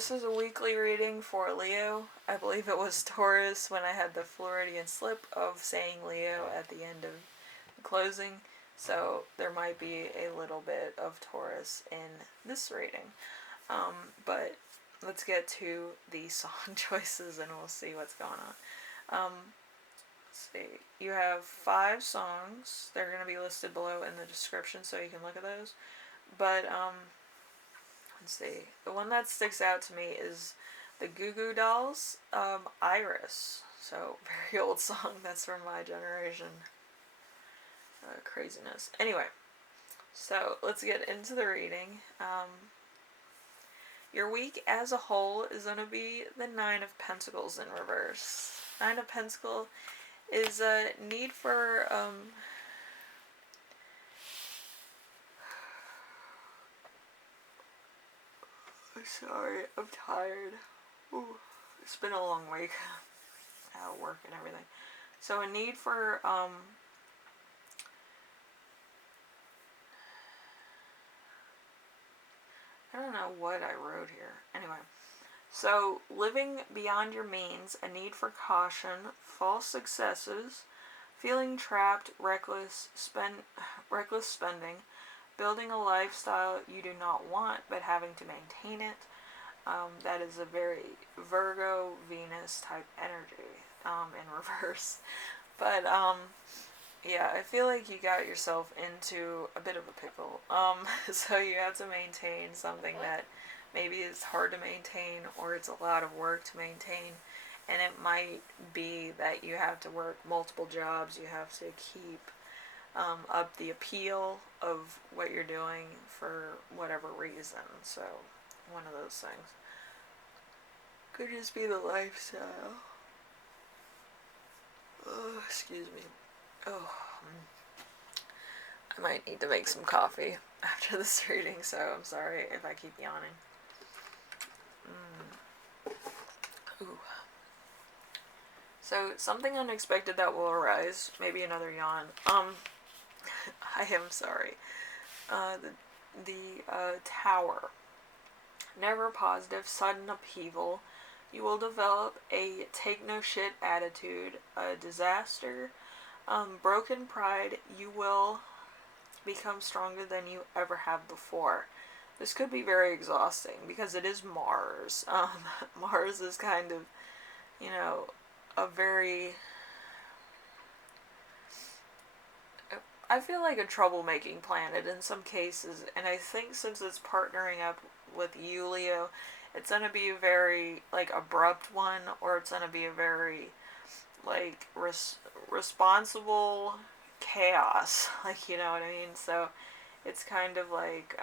this is a weekly reading for Leo. I believe it was Taurus when I had the Floridian slip of saying Leo at the end of the closing. So there might be a little bit of Taurus in this reading. But let's get to the song choices and we'll see what's going on. Let's see. You have 5 songs. They're going to be listed below in the description so you can look at those. But, let's see. The one that sticks out to me is the Goo Goo Dolls Iris. So, very old song. That's from my generation. Craziness. Anyway, so let's get into the reading. Your week as a whole is going to be the 9 of Pentacles in reverse. 9 of Pentacles is a need for sorry, I'm tired. Ooh, it's been a long week at work and everything. So a need for I don't know what I wrote here. Anyway, so living beyond your means, a need for caution, false successes, feeling trapped, reckless spending, building a lifestyle you do not want but having to maintain it. That is a very Virgo, Venus type energy in reverse. But yeah, I feel like you got yourself into a bit of a pickle. So you have to maintain something that maybe is hard to maintain or it's a lot of work to maintain. And it might be that you have to work multiple jobs. You have to keep up the appeal of what you're doing for whatever reason. So, one of those things. Could just be the lifestyle. Oh, excuse me. Oh, I might need to make some coffee after this reading, so I'm sorry if I keep yawning. Ooh. So, something unexpected that will arise. Maybe another yawn. I am sorry. The Tower. Never positive, sudden upheaval. You will develop a take no shit attitude, a disaster, broken pride. You will become stronger than you ever have before. This could be very exhausting because it is Mars. Mars is kind of, you know, a very, I feel like a troublemaking planet in some cases, and I think since it's partnering up with you, Leo, it's going to be a very, like, abrupt one, or it's going to be a very, like, responsible chaos, like, you know what I mean? So, it's kind of like,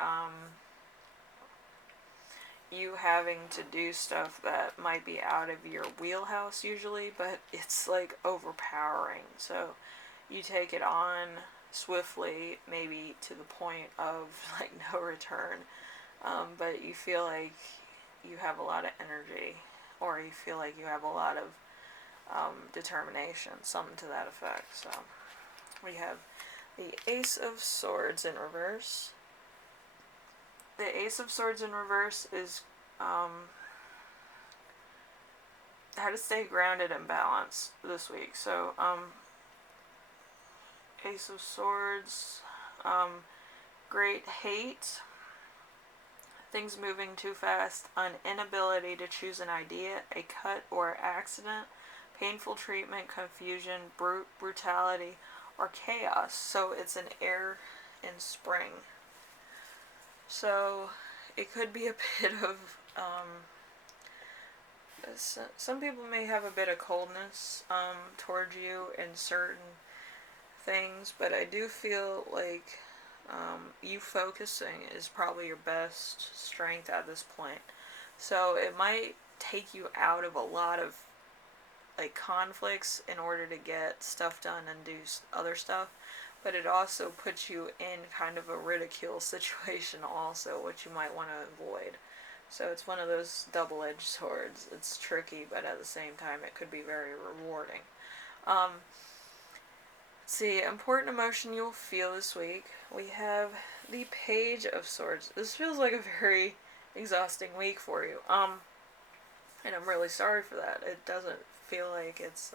you having to do stuff that might be out of your wheelhouse usually, but it's, like, overpowering. So, you take it on swiftly, maybe to the point of, like, no return, but you feel like you have a lot of energy, or you feel like you have a lot of determination, something to that effect. So we have the Ace of Swords in reverse. The Ace of Swords in reverse is how to stay grounded and balanced this week. So Ace of Swords, great hate, things moving too fast, an inability to choose an idea, a cut or accident, painful treatment, confusion, brutality, or chaos. So it's an air in spring. So it could be a bit of, some people may have a bit of coldness towards you in certain things, but I do feel like you focusing is probably your best strength at this point. So it might take you out of a lot of, like, conflicts in order to get stuff done and do other stuff, but it also puts you in kind of a ridicule situation also, which you might want to avoid. So it's one of those double-edged swords. It's tricky, but at the same time it could be very rewarding. See, important emotion you'll feel this week. We have the Page of Swords. This feels like a very exhausting week for you. And I'm really sorry for that. It doesn't feel like it's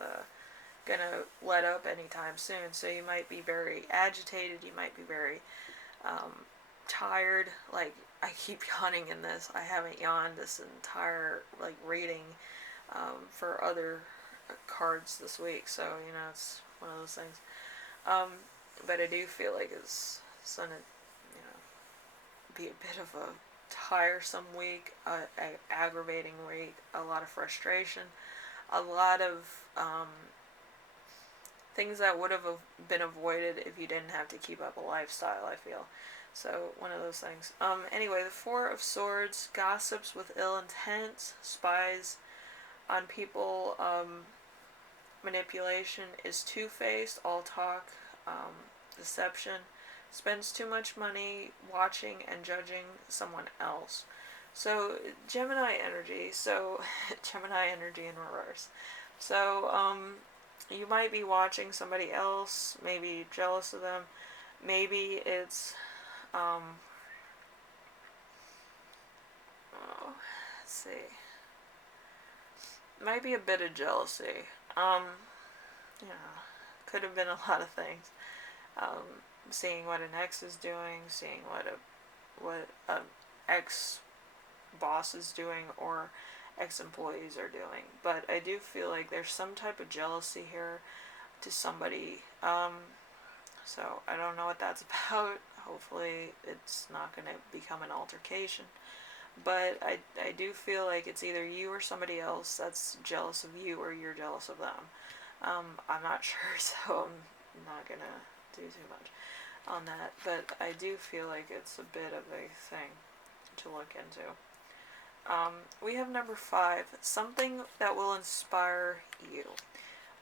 gonna let up anytime soon. So you might be very agitated. You might be very tired. Like, I keep yawning in this. I haven't yawned this entire like reading for other cards this week. So it's one of those things. But I do feel like it's gonna be a bit of a tiresome week, aggravating week, a lot of frustration, a lot of things that would have been avoided if you didn't have to keep up a lifestyle, I feel. So, one of those things. Anyway, the Four of Swords, gossips with ill intent, spies on people, manipulation, is two-faced, all talk, deception, spends too much money watching and judging someone else. So, Gemini energy. So, Gemini energy in reverse. So, you might be watching somebody else, maybe jealous of them. Maybe it's, let's see. Might be a bit of jealousy. Could have been a lot of things. Seeing what an ex is doing, seeing what an ex boss is doing, or ex-employees are doing. But I do feel like there's some type of jealousy here to somebody. So I don't know what that's about. Hopefully it's not going to become an altercation. But I do feel like it's either you or somebody else that's jealous of you, or you're jealous of them. I'm not sure, so I'm not going to do too much on that. But I do feel like it's a bit of a thing to look into. We have number 5, something that will inspire you.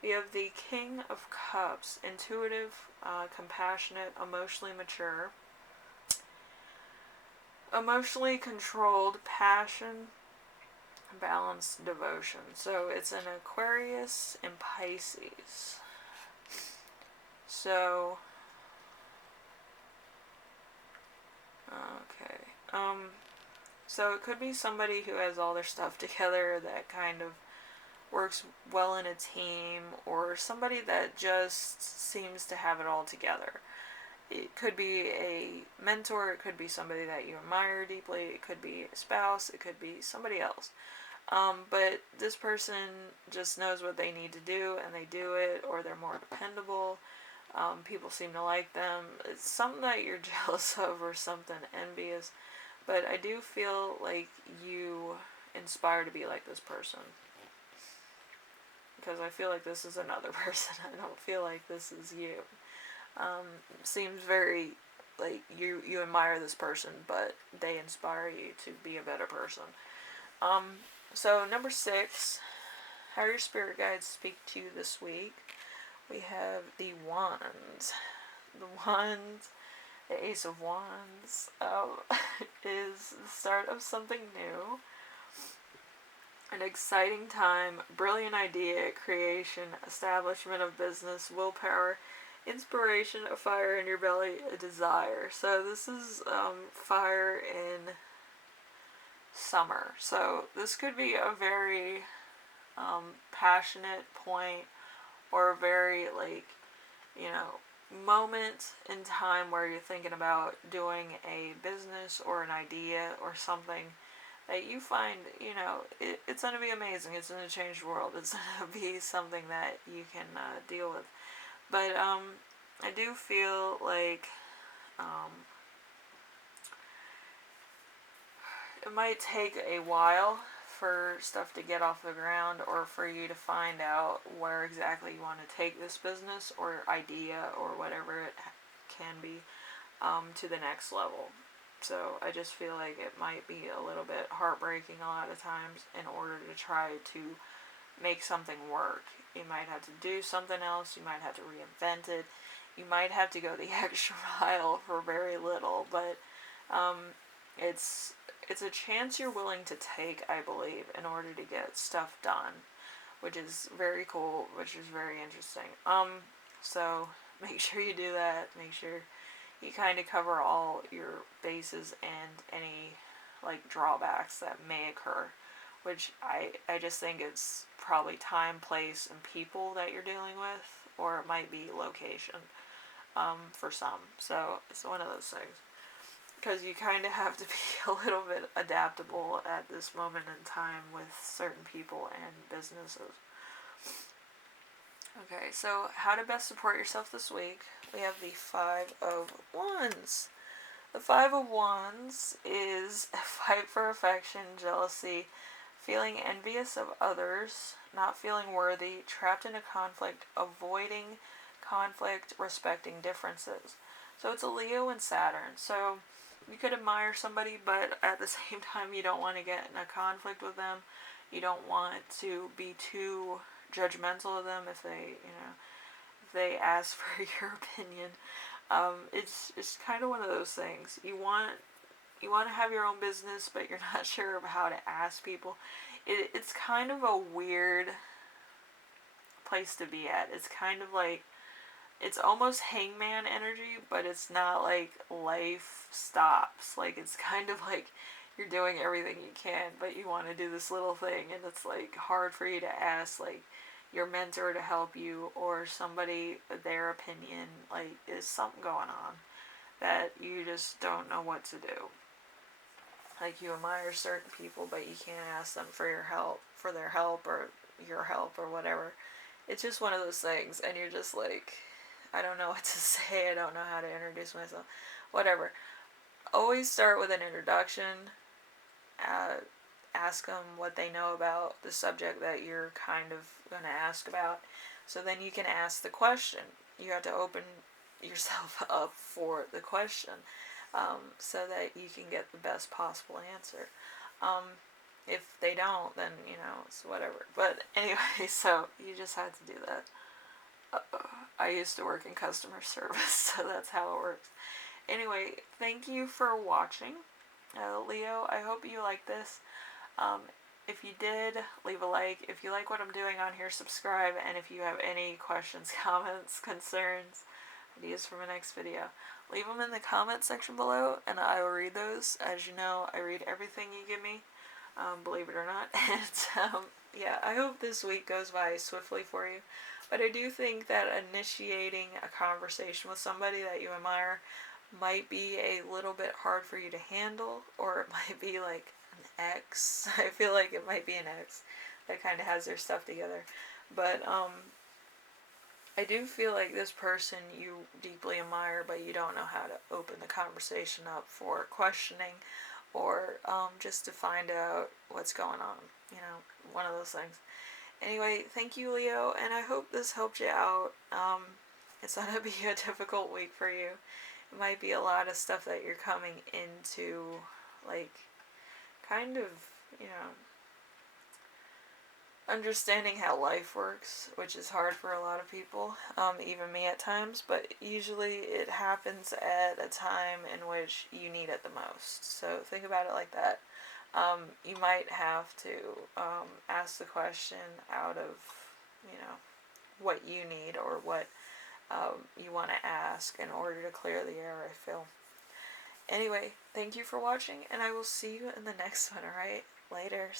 We have the King of Cups, intuitive, compassionate, emotionally mature, emotionally controlled, passion, balanced, devotion. So it's an Aquarius and Pisces. So, okay. So it could be somebody who has all their stuff together, that kind of works well in a team, or somebody that just seems to have it all together. It could be a mentor, it could be somebody that you admire deeply, it could be a spouse, it could be somebody else. But this person just knows what they need to do, and they do it, or they're more dependable. People seem to like them. It's something that you're jealous of, or something envious. But I do feel like you inspire to be like this person. Because I feel like this is another person. I don't feel like this is you. Seems very like you admire this person, but they inspire you to be a better person. So number 6, how your spirit guides speak to you this week. We have the Wands. The Wands, the Ace of Wands, is the start of something new. An exciting time, brilliant idea, creation, establishment of business, willpower, inspiration, a fire in your belly, a desire. So this is fire in summer. So this could be a very passionate point, or a very moment in time where you're thinking about doing a business or an idea or something that you find, it's going to be amazing. It's going to change the world. It's going to be something that you can deal with. But I do feel like it might take a while for stuff to get off the ground, or for you to find out where exactly you want to take this business or idea or whatever it can be to the next level. So I just feel like it might be a little bit heartbreaking a lot of times in order to try to make something work. You might have to do something else. You might have to reinvent it. You might have to go the extra mile for very little, but it's a chance you're willing to take, I believe, in order to get stuff done, which is very cool, which is very interesting. So make sure you do that. Make sure you kind of cover all your bases and any like drawbacks that may occur, which I just think it's probably time, place, and people that you're dealing with, or it might be location for some. So it's one of those things. Because you kind of have to be a little bit adaptable at this moment in time with certain people and businesses. Okay, so how to best support yourself this week. We have the Five of Wands. The Five of Wands is a fight for affection, jealousy, feeling envious of others, not feeling worthy, trapped in a conflict, avoiding conflict, respecting differences. So it's a Leo and Saturn. So you could admire somebody, but at the same time, you don't want to get in a conflict with them. You don't want to be too judgmental of them if they ask for your opinion. It's kind of one of those things. You want to have your own business, but you're not sure of how to ask people. It's kind of a weird place to be at. It's kind of like, it's almost hangman energy, but it's not like life stops. Like, it's kind of like you're doing everything you can, but you want to do this little thing, and it's like hard for you to ask like your mentor to help you, or somebody, their opinion. Like, is something going on that you just don't know what to do. Like, you admire certain people, but you can't ask them for their help, or your help, or whatever. It's just one of those things, and you're just like, I don't know what to say, I don't know how to introduce myself, whatever. Always start with an introduction. Ask them what they know about the subject that you're kind of going to ask about. So then you can ask the question. You have to open yourself up for the question, so that you can get the best possible answer. If they don't, then, it's whatever. But anyway, so you just had to do that. I used to work in customer service, so that's how it works. Anyway, thank you for watching. Leo, I hope you like this. If you did, leave a like. If you like what I'm doing on here, subscribe. And if you have any questions, comments, concerns, ideas for my next video, leave them in the comment section below, and I will read those. As you know, I read everything you give me, believe it or not. And yeah, I hope this week goes by swiftly for you. But I do think that initiating a conversation with somebody that you admire might be a little bit hard for you to handle, or it might be like an ex. I feel like it might be an ex that kind of has their stuff together. But I do feel like this person you deeply admire, but you don't know how to open the conversation up for questioning, or just to find out what's going on. One of those things. Anyway, thank you, Leo, and I hope this helped you out. It's going to be a difficult week for you. It might be a lot of stuff that you're coming into, like, kind of, understanding how life works, which is hard for a lot of people, even me at times, but usually it happens at a time in which you need it the most. So think about it like that. You might have to ask the question out of, what you need, or what you want to ask in order to clear the air, I feel. Anyway, thank you for watching, and I will see you in the next one, alright? Later.